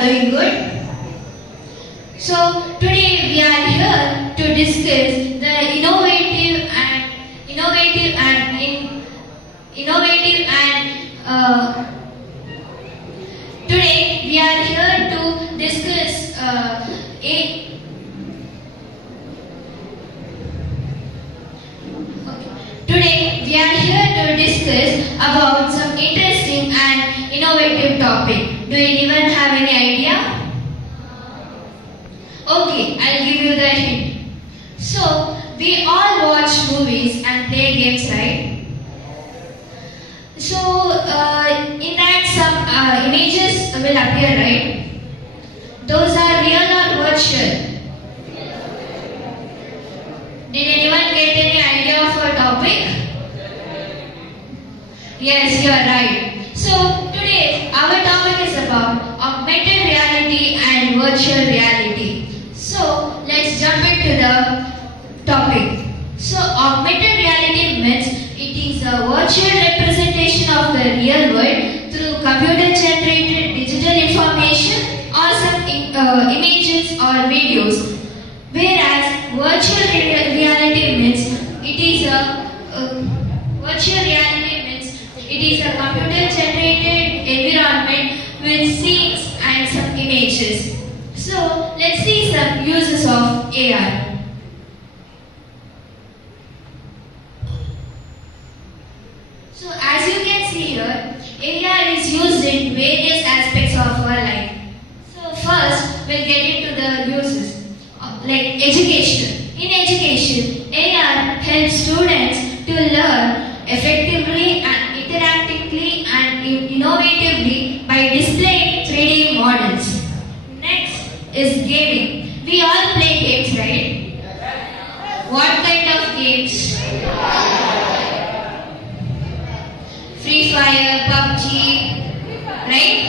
are doing good. So today we are here to discuss the today we are here to discuss Today we are here to discuss about some interesting and innovative topic. Do anyone have any idea? Okay, I'll give you the hint. So, we all watch movies and play games, right? So, in that some images will appear, right? Those are real or virtual? Did anyone get any idea of our topic? Yes, you are right. So, today our topic is about augmented reality and virtual reality. So, let's jump into the topic. So, augmented reality means it is a virtual representation of the real world through computer-generated digital information or some images or videos. Whereas virtual reality means it is a computer-generated environment with scenes and some images. So, let's see some uses of AR. So, as you can see here, AR is used in various aspects of our life. So, first, we'll get into the uses, like education. In education, AR helps students to learn effectively and interactively and innovatively by displaying 3D models. Next is gaming. We all play games, right? What kind of games? Free Fire, PUBG, right?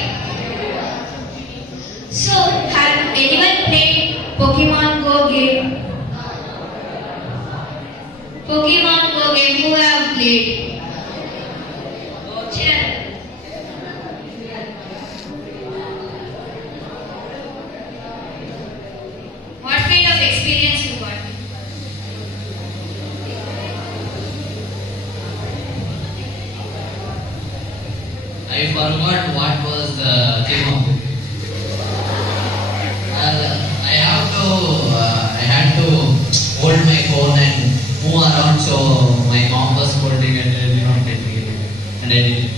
So, have anyone played Pokemon Go game? Pokemon Go game, who have played? Cheer. What kind of experience you got? I forgot what was the theme of it. I had to hold my phone and move around, so my mom was holding it and did not let me get it. And I did it.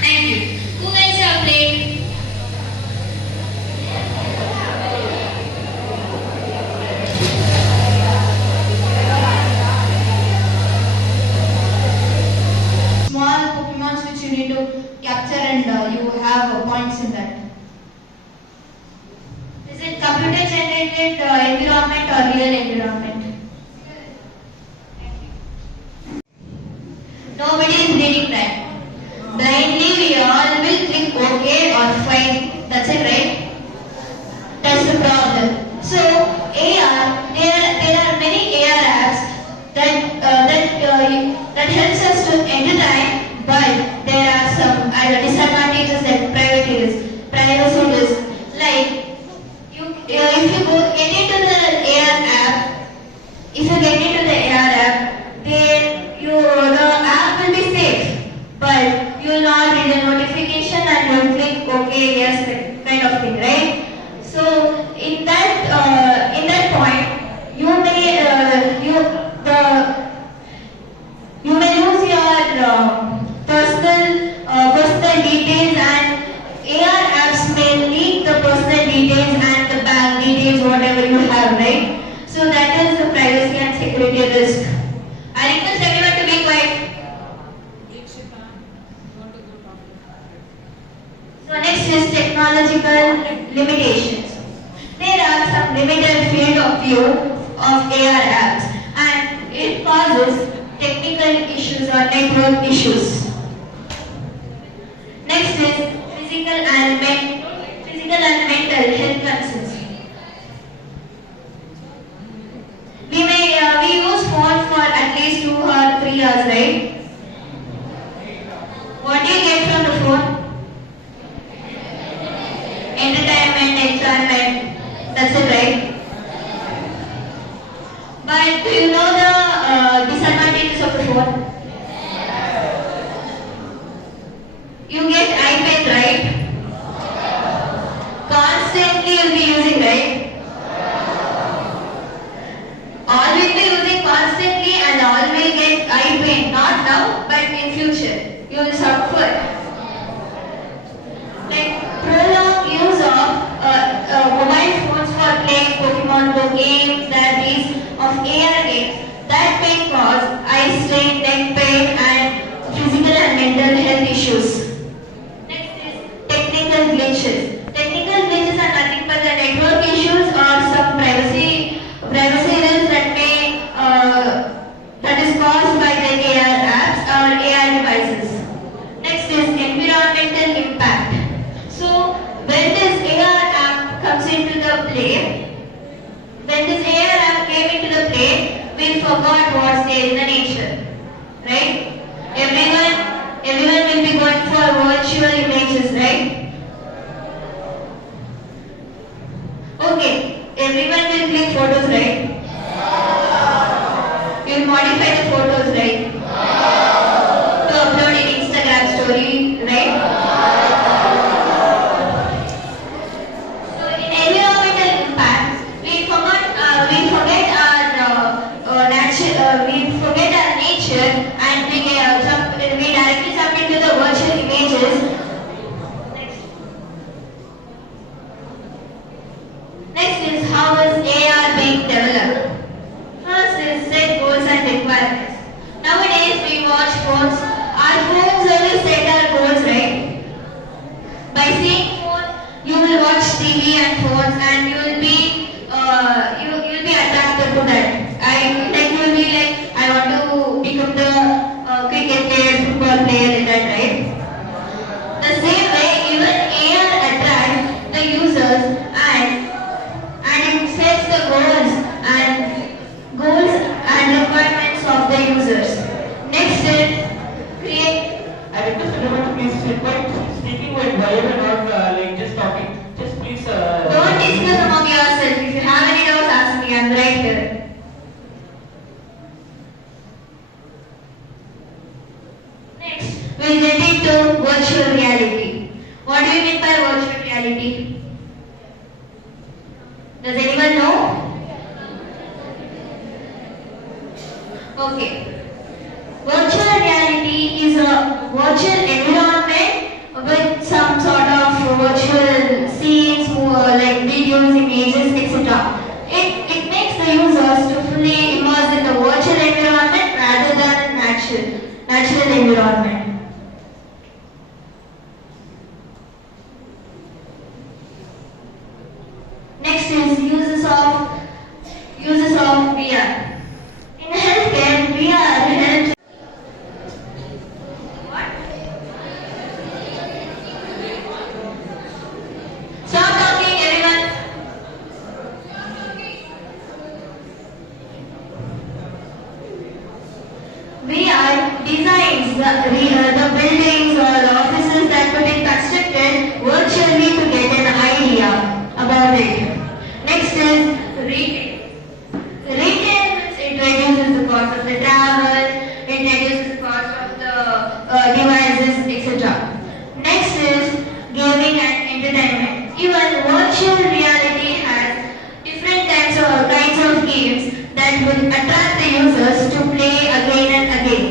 Thank you. Who else have played? Small Pokemons which you need to capture and you have points in that. Is it computer generated environment or real environment? Nobody is reading that. Blindly we all will click OK or fine. That's it, right? That's the problem. So AR, there are many AR apps that helps us to entertain, but there are some disadvantages that privacy risk. Like if you get into the AR app, then the app will be safe, but you will not read a notification and you will click OK, yes, kind of thing, right? So in that point, you may lose your personal details, and AR apps may leak the personal details and the bank details, whatever you have, right? So that is the privacy and security risk. I request everyone to be quiet. So next is technological limitations. There are some limited field of view of AR apps, and it causes technical issues or network issues. Next is physical and mental health concerns. We use phone for at least 2 or 3 hours, right? What do you get from the phone? understood, right? But do you know the disadvantages of the phone? You get eye pain, right? Constantly you'll be using, right? All will be using constantly and all will get eye pain. Not now, but in future. You will suffer. Like prolonged use of mobile phones for playing Pokemon Go games, that is of AR games, that may cause eye strain, neck pain and physical and mental health issues. Next is technical glitches. Technical glitches are nothing but the network issues or some privacy risks that is caused by the AR apps or AR devices. Next is environmental impact. So when this AR app comes into the play, when this AR app came into the play, we forgot what's there in the nature, right? Everyone will be going for virtual images, right? Okay, everyone will click photos, right? You will modify the photos, right? To upload in Instagram story, right? So in environmental impact, we forget our nature and we directly jump into the virtual images. Next is how is AR being developed. First is set goals and requirements. Nowadays we watch phones. Our phones only set our goals, right? By seeing phone, you will watch TV and phones, and you will be attracted to that. You will be like, I want to become the cricket player, football player, like that, right? The same way, even AR attracts the users and it sets the goals and requirements of the users. Next is create. I request everyone to please sit quiet, speaking while you are not like just talking. Just please. Don't discuss among yourselves. If you have any doubts, ask me. I'm right here. Next, we'll get into virtual reality. What do you mean by virtual reality? Does anyone know? Okay. Virtual reality is a virtual environment with some sort of virtual scenes, like videos, images, etc. It makes the users to fully immerse in the virtual environment rather than natural environment. Next is uses of VR. In healthcare, VR helps. What? Stop talking, everyone. VR designs the buildings or the offices that could be constructed virtually to get an idea about it. Next is retail. Retail means it reduces the cost of the travel, it reduces the cost of the devices, etc. Next is gaming and entertainment. Even virtual reality has different kinds of games that will attract the users to play again and again.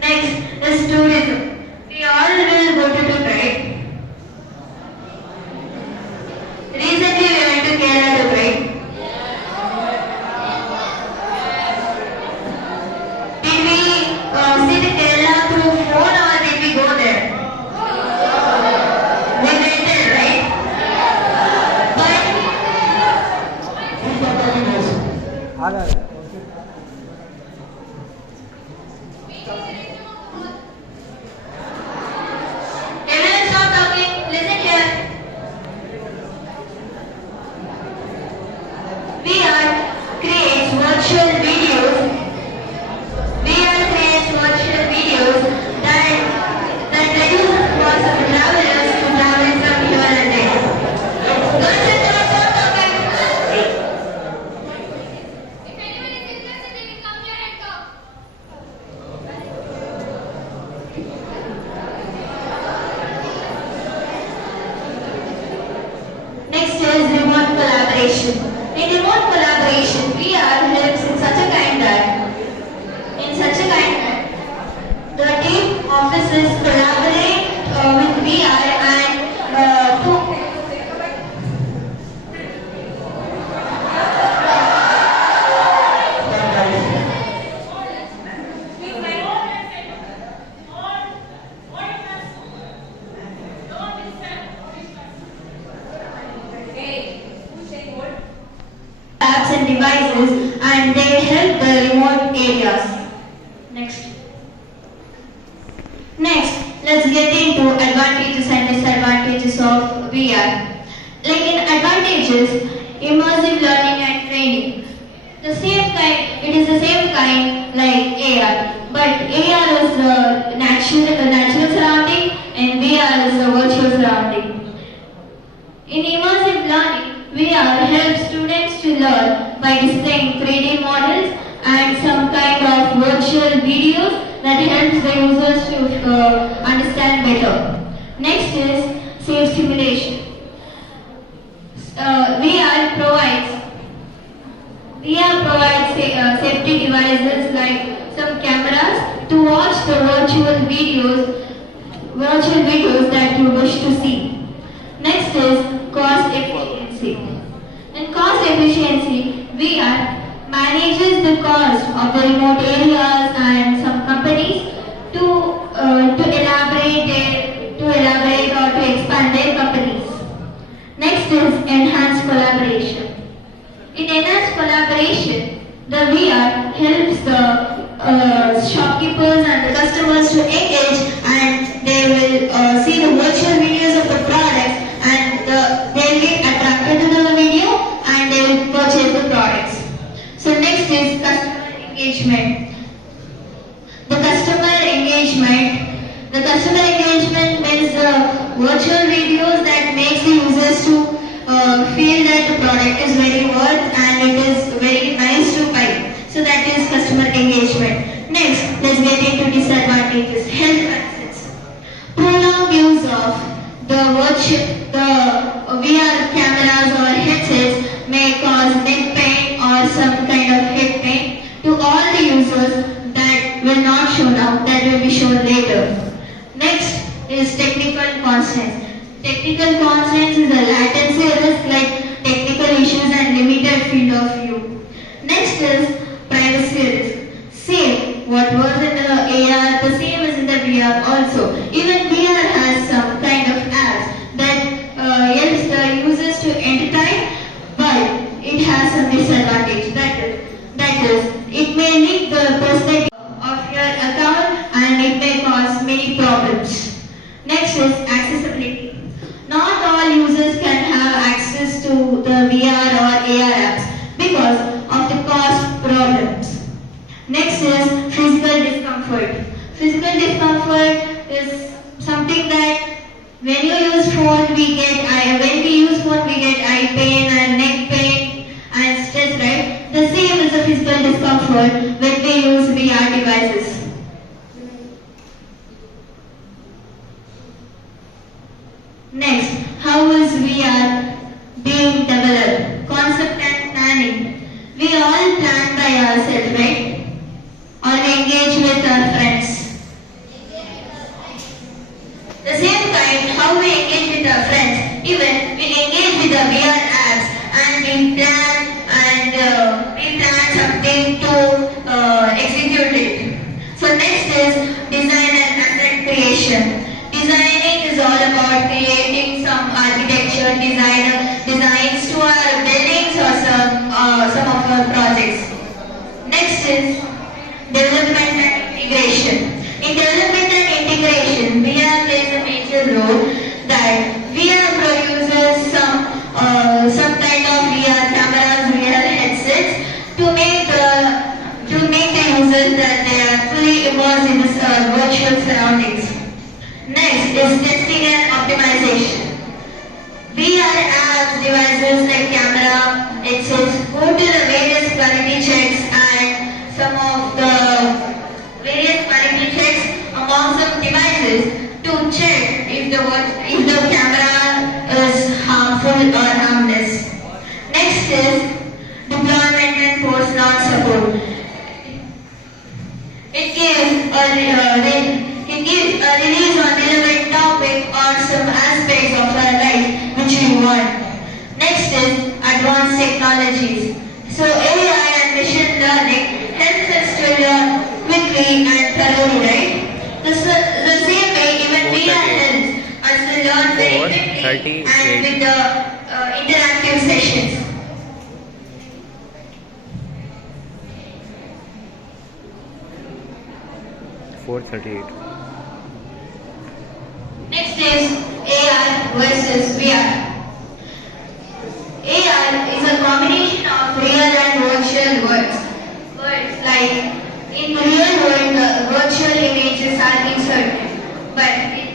Next is tourism. We all will go to tour, right? Recently we went to Kerala, right? Did we see the Kerala through phone or did we go devices collaborate with VR and apps and devices, and they help the remote areas. Next. Next, let's get into advantages and disadvantages of VR. Like in advantages, immersive learning and training. The same kind, it is the same kind like AR, but AR is a natural surrounding and VR is a virtual surrounding. In immersive learning, VR helps students to learn by displaying 3D models and some kind of virtual videos that helps the users to understand better. Next is safe simulation. VR provides safety devices like some cameras to watch the virtual videos that you wish to see. Next is cost efficiency. In cost efficiency, VR manages the cost of the remote areas and some companies to elaborate or to expand their companies. Next is enhanced collaboration. In enhanced collaboration, the VR helps the shopkeepers and the customers to engage, and they will see the virtual videos of the products, and they'll get attracted to the video and they will purchase the products. So next is customer engagement. The customer engagement means the virtual videos that makes the users to feel that the product is very worth and it is very nice to buy. So that is customer engagement. Next, let's get into disadvantages. Health benefits. Prolonged use of the VR cameras or headsets may cause neck pain or some kind of head pain to all the users that will not show now, that will be shown later. Next is technical constraints. Technical constraints is a latency risk like technical issues and limited field of view. Next is privacy risk. Same, what was in the AR, the same is in the VR also. Even VR has some kind of apps that helps the users to entertain, but it has some disadvantage. That is, it may leak the personal of your account and it may cause many problems. Next is accessibility. Not all users can have access to the VR or AR apps because of the cost problems. Next is physical discomfort. Physical discomfort is something that when you use phone we get eye pain and neck pain and stress, right? The same is the physical discomfort when we use VR devices. Next, how is VR being developed? Concept and planning. We all plan by ourselves, right? Or we engage with our friends. The same kind, how we engage with our friends. Even we engage with the VR apps and we plan something to execute it. So next is design and asset creation. Designing is all about creating some architecture designs to our buildings or some of our projects. Next is development and integration. In development and integration, VR plays a major role that VR produces some kind of VR cameras, VR headsets to make the users that they are fully immersed in this virtual surroundings. Next is testing and optimization. VR apps, devices like camera, headsets go to the various quality checks and some of the various quality checks among some devices to check if the camera is harmful or harmless. Next is deployment and post-launch support. It gives It gives a release on relevant topic or some aspects of our life which we want. Next is advanced technologies. So AI and machine learning helps us to learn quickly and thoroughly, right? The same way even VR helps us to learn very quickly and with the interactive sessions. Next is AI versus VR. AI is a combination of real and virtual worlds. Words like in real world the virtual images are inserted, but in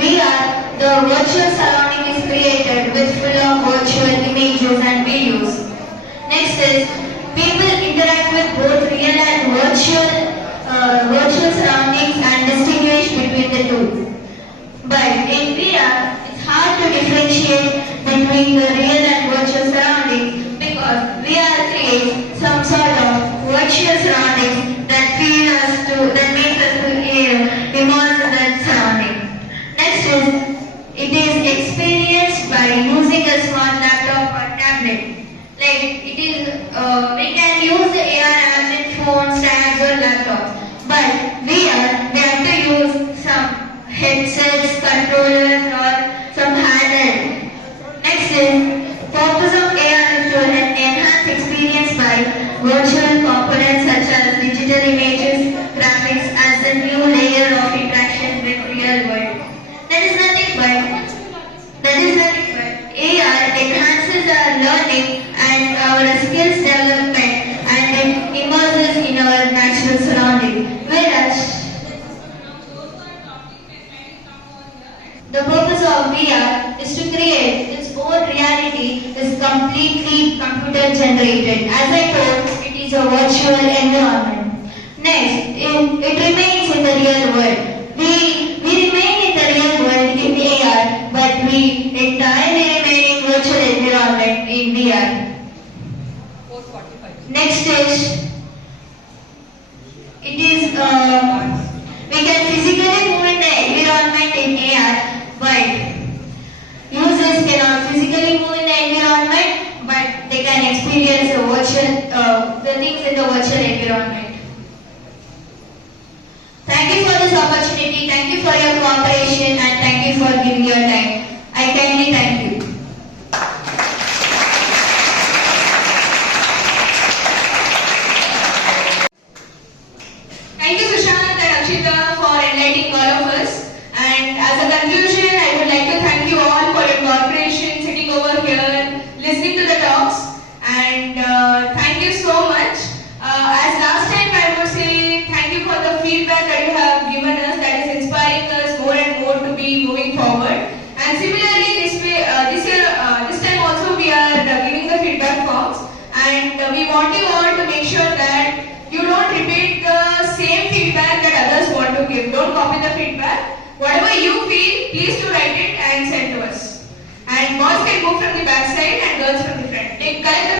VR the virtual surrounding is created with full of virtual images and videos. Next is people interact with both real and virtual surroundings and distinguish between the two. But in VR, it's hard to differentiate between the real and virtual surroundings because VR creates some sort of virtual surroundings that makes us to immerse in that surrounding. Next is it is experienced by using a smart laptop or tablet. Like it is, we can use the AR apps in phones, tabs or laptops. But we have to use some headsets, controllers or some handheld. Next is purpose of AR is to enhance experience by virtual components such as digital images, graphics as a new layer of interaction with real world. That is nothing but AR enhances our learning and our skills development and it immerses in our natural surroundings. Whereas the purpose of VR is to create its own reality is completely computer generated. As I told, it is a virtual environment. Next, it remains in the real world. We remain in the real world in AR, but we entirely remain in virtual environment in VR. Next is, we can physically move in the environment in AR, but users cannot physically move in the environment, but they can experience the things in the virtual environment. Thank you for this opportunity, thank you for your cooperation and thank you for giving your time. I kindly thank you. Thank you, Sushant and Akshita, for enlightening all of us. And as a conclusion, I would like to thank you all for your cooperation, sitting over here, listening to the talks. And thank you so much. As last time, I would say thank you for the feedback that you have given us, that is inspiring us more and more to be moving forward. And similarly, this time also we are giving the feedback forms. And we want you all to make sure that you don't repeat the same feedback that others want to give. Don't copy the feedback. Whatever you feel, please do write it and send to us. And boys can move from the back side and girls from the front. Collect the